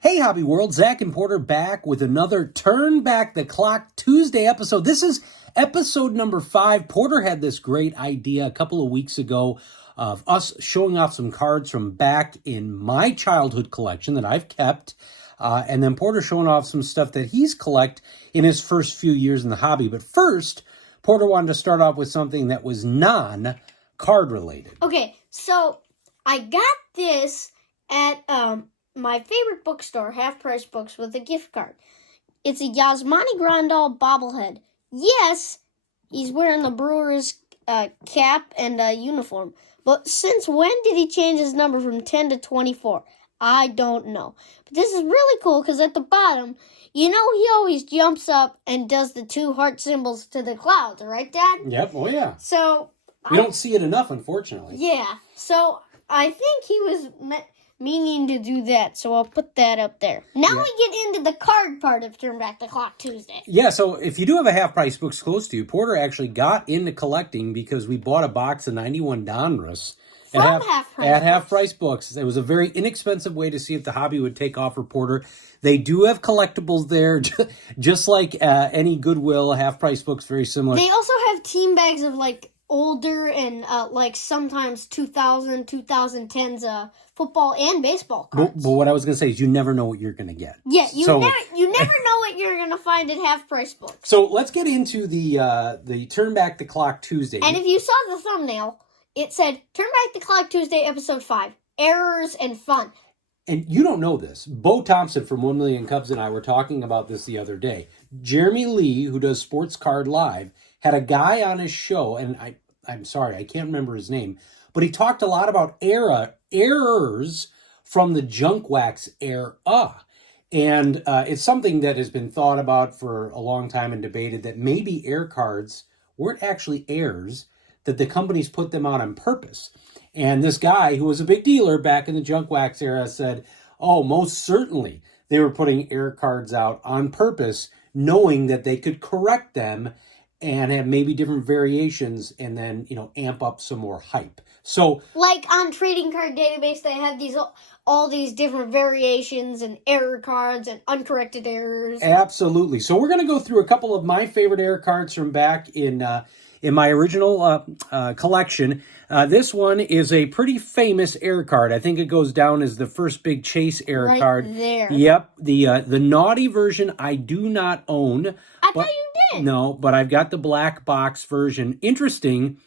Hey, Hobby World, Zach and Porter back with another Turn Back the Clock Tuesday episode. This is episode number 5. Porter had this great idea a couple of weeks ago of us showing off some cards from back in my childhood collection that I've kept. And then Porter showing off some stuff that he's collected in his first few years in the hobby. But first, Porter wanted to start off with something that was non-card related. Okay, so I got this at my favorite bookstore, Half Price Books, with a gift card. It's a Yasmani Grandal bobblehead. Yes, he's wearing the Brewers cap and uniform. But since when did he change his number from 10 to 24? I don't know. But this is really cool because at the bottom, you know he always jumps up and does the 2 heart symbols to the clouds, right, Dad? Yep, oh yeah. So We don't see it enough, unfortunately. Yeah, so I think he was meaning to do that, so I'll put that up there. Now we get into the card part of Turn Back the Clock Tuesday. Yeah, so if you do have a Half Price Books close to you, Porter actually got into collecting because we bought a box of 91 Donruss From Half Price Books. It was a very inexpensive way to see if the hobby would take off for Porter. They do have collectibles there, just like any Goodwill, Half Price Books, very similar. They also have team bags of, like, older and, like, sometimes 2010s football and baseball cards. But what I was going to say is you never know what you're going to get. Yeah, you never know what you're going to find at Half Price Books. So let's get into the Turn Back the Clock Tuesday. And if you saw the thumbnail, it said, Turn Back the Clock Tuesday, Episode 5, Errors and Fun. And you don't know this. Bo Thompson from 1 Million Cubs and I were talking about this the other day. Jeremy Lee, who does Sports Card Live, had a guy on his show, and I'm sorry, I can't remember his name, but he talked a lot about errors from the junk wax era. And it's something that has been thought about for a long time and debated that maybe air cards weren't actually errors, that the companies put them out on purpose. And this guy, who was a big dealer back in the junk wax era, said, oh, most certainly they were putting air cards out on purpose, knowing that they could correct them and have maybe different variations and then, amp up some more hype. So, like on Trading Card Database, they have all these different variations and error cards and uncorrected errors. Absolutely. So we're going to go through a couple of my favorite error cards from back in my original collection. This one is a pretty famous error card. I think it goes down as the first big chase error card. Right there. Yep. The naughty version I do not own. I thought you did. No, but I've got the black box version. Interesting.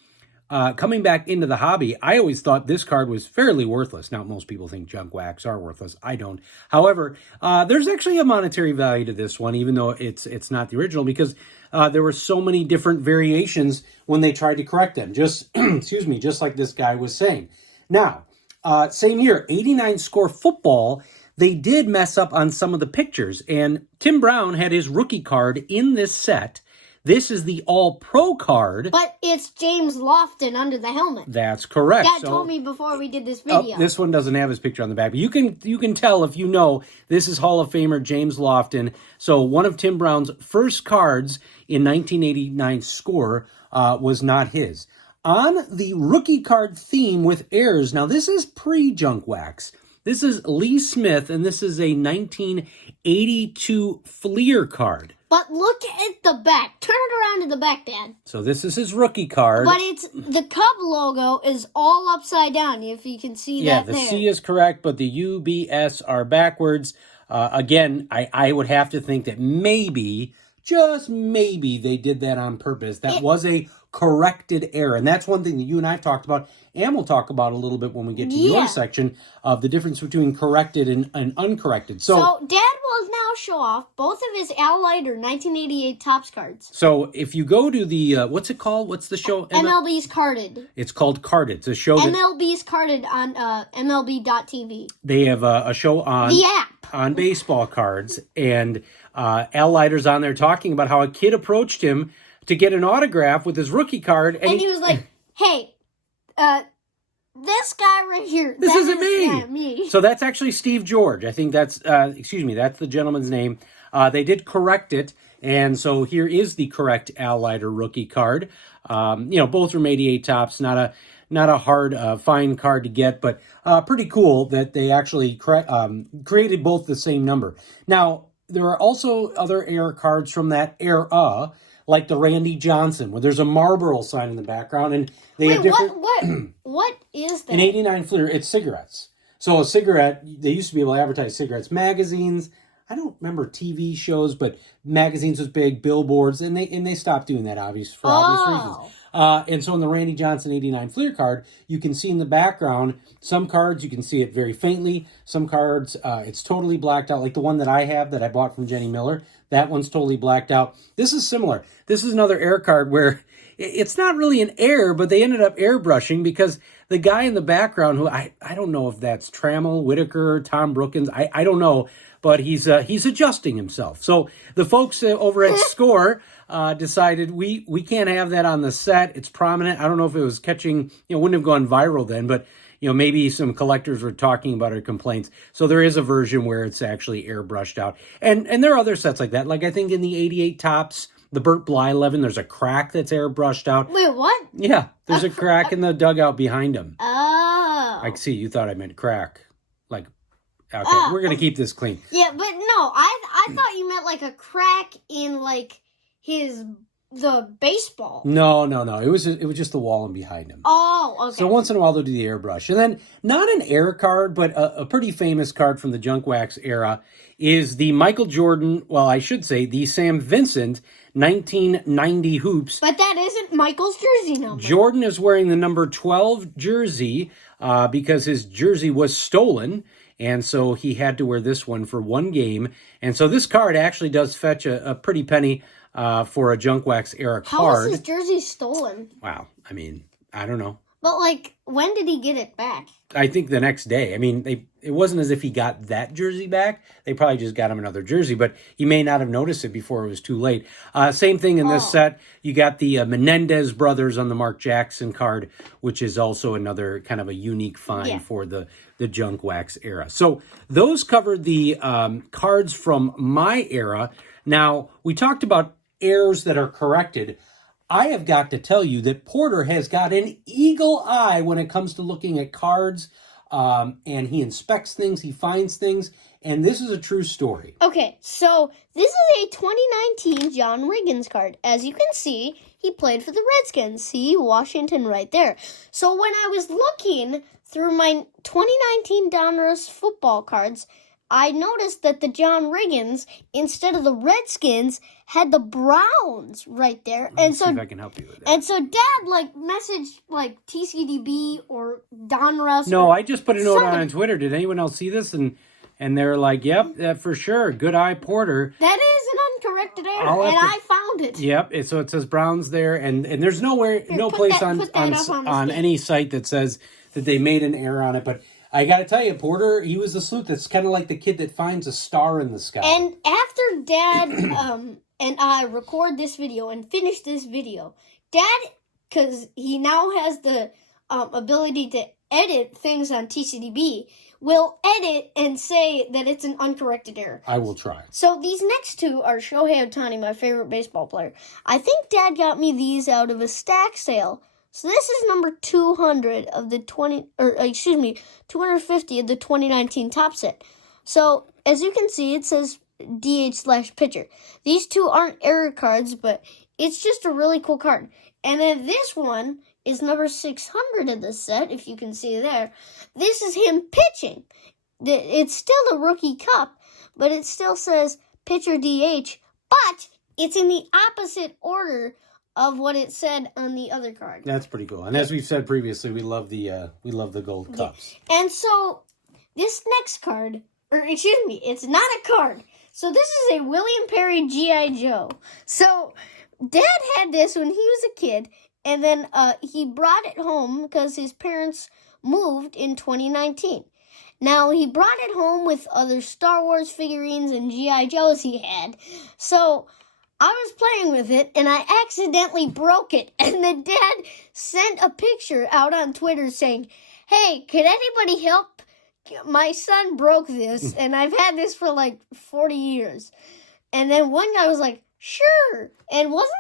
Coming back into the hobby, I always thought this card was fairly worthless. Now, most people think junk wax are worthless. I don't. However, there's actually a monetary value to this one, even though it's not the original, because there were so many different variations when they tried to correct them. Just, excuse me, just like this guy was saying. Now, same year, 89 Score Football, they did mess up on some of the pictures, and Tim Brown had his rookie card in this set. This is the All-Pro card. But it's James Lofton under the helmet. That's correct. Dad told me before we did this video. This one doesn't have his picture on the back, but you can tell if you know this is Hall of Famer James Lofton. So one of Tim Brown's first cards in 1989 Score was not his. On the rookie card theme with errors, now this is pre-junk wax. This is Lee Smith, and this is a 1982 Fleer card. But look at the back. Turn it around to the back, Dad. So this is his rookie card. But the Cub logo is all upside down, if you can see that there. Yeah, the C is correct, but the U, B, S are backwards. Again, I would have to think that maybe, just maybe, they did that on purpose. That was a corrected error. And that's one thing that you and I have talked about, and we'll talk about a little bit when we get to your section of the difference between corrected and uncorrected. So Dad will now show off both of his Al Leiter 1988 Topps cards. So if you go to the, what's it called? What's the show? MLB's Carded. It's called Carded. It's a show that MLB's Carded on MLB.TV. They have a show on the app on baseball cards, and Al Leiter's on there talking about how a kid approached him to get an autograph with his rookie card, and he was like, "Hey, this guy right here, this isn't me." Yeah, me. So that's actually Steve George. I think that's that's the gentleman's name. They did correct it, and so here is the correct Al Leiter rookie card. Both from 88 Topps. not a hard, fine card to get, but pretty cool that they actually created both the same number. Now, there are also other era cards from that era, like the Randy Johnson, where there's a Marlboro sign in the background, and they have different. What is that? An '89 Fleer, it's cigarettes. So a cigarette, they used to be able to advertise cigarettes, magazines. I don't remember TV shows, but magazines was big, billboards, and they stopped doing that for obvious reasons. And so in the Randy Johnson '89 Fleer card, you can see in the background, some cards you can see it very faintly. Some cards, it's totally blacked out, like the one that I have that I bought from Jenny Miller. That one's totally blacked out. This is similar. This is another air card where it's not really an air, but they ended up airbrushing because the guy in the background, who I don't know if that's Trammell, Whitaker, Tom Brookins, I don't know, but he's adjusting himself. So the folks over at Score decided we can't have that on the set. It's prominent. I don't know if it was catching, wouldn't have gone viral then, but maybe some collectors were talking about our complaints. So there is a version where it's actually airbrushed out. And there are other sets like that. Like I think in the '88 Topps, the Burt Bly 11, there's a crack that's airbrushed out. Wait, what? Yeah, there's a crack in the dugout behind him. Oh. I see. You thought I meant crack. Like, okay, we're going to keep this clean. Yeah, but no, I thought you meant like a crack in like the baseball. No. It was just the wall and behind him. Oh, okay. So once in a while they'll do the airbrush. And then not an air card, but a pretty famous card from the junk wax era is the Michael Jordan, well, I should say the Sam Vincent 1990 hoops. But that isn't Michael's jersey number. Jordan is wearing the number 12 jersey because his jersey was stolen. And so he had to wear this one for one game. And so this card actually does fetch a pretty penny for a junk wax era card. How was his jersey stolen? Wow. I mean, I don't know. But like, when did he get it back? I think the next day. I mean, it wasn't as if he got that jersey back. They probably just got him another jersey, but he may not have noticed it before it was too late. Same thing in this set. You got the Menendez brothers on the Mark Jackson card, which is also another kind of a unique find for the junk wax era. So those covered the cards from my era. Now, we talked about errors that are corrected. I have got to tell you that Porter has got an eagle eye when it comes to looking at cards, and he inspects things, he finds things, and this is a true story. Okay, so this is a 2019 John Riggins card. As you can see, he played for the Redskins. See, Washington right there. So when I was looking through my 2019 Donruss football cards, I noticed that the John Riggins, instead of the Redskins, had the Browns right there. Let's see if I can help you with that. And so Dad messaged TCDB or Donruss. No, I just put a note on Twitter. Did anyone else see this? And they're like, yep, for sure. Good eye, Porter. That is an uncorrected error, and I found it. Yep, so it says Browns there, and there's no place on any site that says that they made an error on it, but I got to tell you, Porter, he was the sleuth. That's kind of like the kid that finds a star in the sky. And after Dad and I record this video and finish this video, Dad, because he now has the ability to edit things on TCDB, will edit and say that it's an uncorrected error. I will try. So these next two are Shohei Ohtani, my favorite baseball player. I think Dad got me these out of a stack sale. So this is number 200 of the 250 of the 2019 Top Set. So as you can see, it says DH/pitcher. These two aren't error cards, but it's just a really cool card. And then this one is number 600 of the set, if you can see there. This is him pitching. It's still a rookie cup, but it still says pitcher DH, but it's in the opposite order of what it said on the other card. That's pretty cool. And as we've said previously, we love the gold cups. And so this next card, it's not a card. So this is a William Perry G.I. Joe. So Dad had this when he was a kid, and then he brought it home because his parents moved in 2019. Now, he brought it home with other Star Wars figurines and G.I. Joes he had. So I was playing with it, and I accidentally broke it. And the dad sent a picture out on Twitter saying, "Hey, could anybody help? My son broke this, and I've had this for like 40 years. And then one guy was like, Sure. And wasn't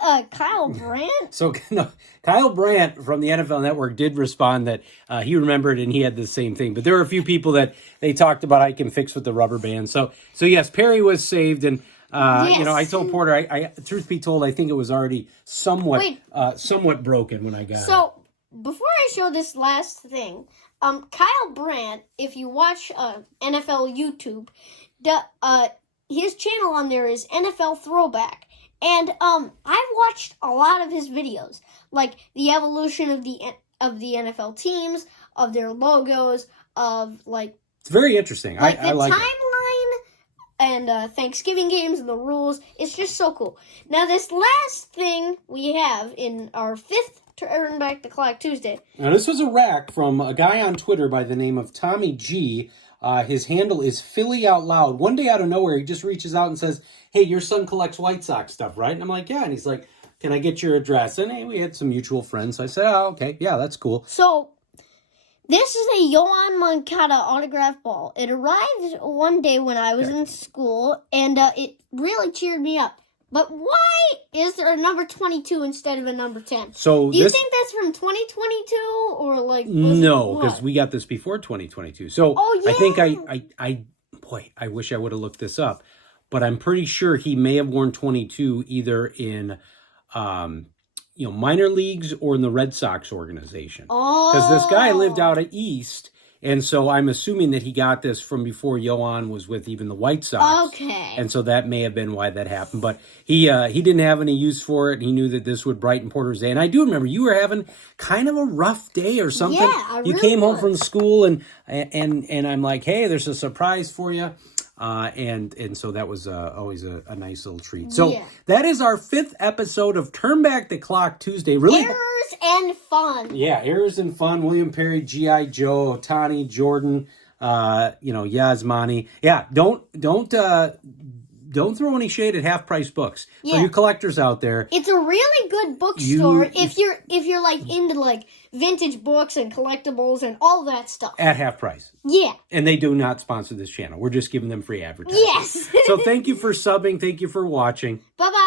that Kyle Brandt? So no, Kyle Brandt from the NFL Network did respond that he remembered and he had the same thing. But there were a few people that they talked about I can fix with the rubber band. So yes, Perry was saved. And, Yes. I told Porter, I truth be told, I think it was already somewhat broken when I got it. So, before I show this last thing, Kyle Brandt, if you watch NFL YouTube, his channel on there is NFL Throwback. And I've watched a lot of his videos, like the evolution of the NFL teams, of their logos, of like it's very interesting. I like it. timeline and Thanksgiving games and the rules. It's just so cool. Now, this last thing we have in our 5th Turn Back the Clock Tuesday. Now, this was a rack from a guy on Twitter by the name of Tommy G. His handle is Philly Out Loud. One day out of nowhere, he just reaches out and says, "Hey, your son collects White Sox stuff, right?" And I'm like, "Yeah." And he's like, "Can I get your address?" And hey, we had some mutual friends. So I said, "Oh, okay. Yeah, that's cool." So, this is a Yoan Moncada autograph ball. It arrived one day when I was in school, and it really cheered me up. But why is there a number 22 instead of a number 10? So Do you think that's from 2022 or like? No, because we got this before 2022. So yeah. I think I wish I would have looked this up, but I'm pretty sure he may have worn 22 either in, minor leagues or in the Red Sox organization. Because this guy lived out east. And so I'm assuming that he got this from before Yoan was with even the White Sox. Okay. And so that may have been why that happened. But he didn't have any use for it. He knew that this would brighten Porter's day. And I do remember you were having kind of a rough day or something. Yeah, you came home from school and I'm like, "Hey, there's a surprise for you." And so that was always a nice little treat. So that is our 5th episode of Turn Back the Clock Tuesday. Really. Errors and fun. Yeah, errors and fun. William Perry, G.I. Joe, Otani, Jordan, Yasmani. Yeah, don't throw any shade at Half Price Books. Yeah. For you collectors out there. It's a really good bookstore if you're like into like vintage books and collectibles and all that stuff. At half price. Yeah. And they do not sponsor this channel. We're just giving them free advertising. Yes. So thank you for subbing. Thank you for watching. Bye-bye.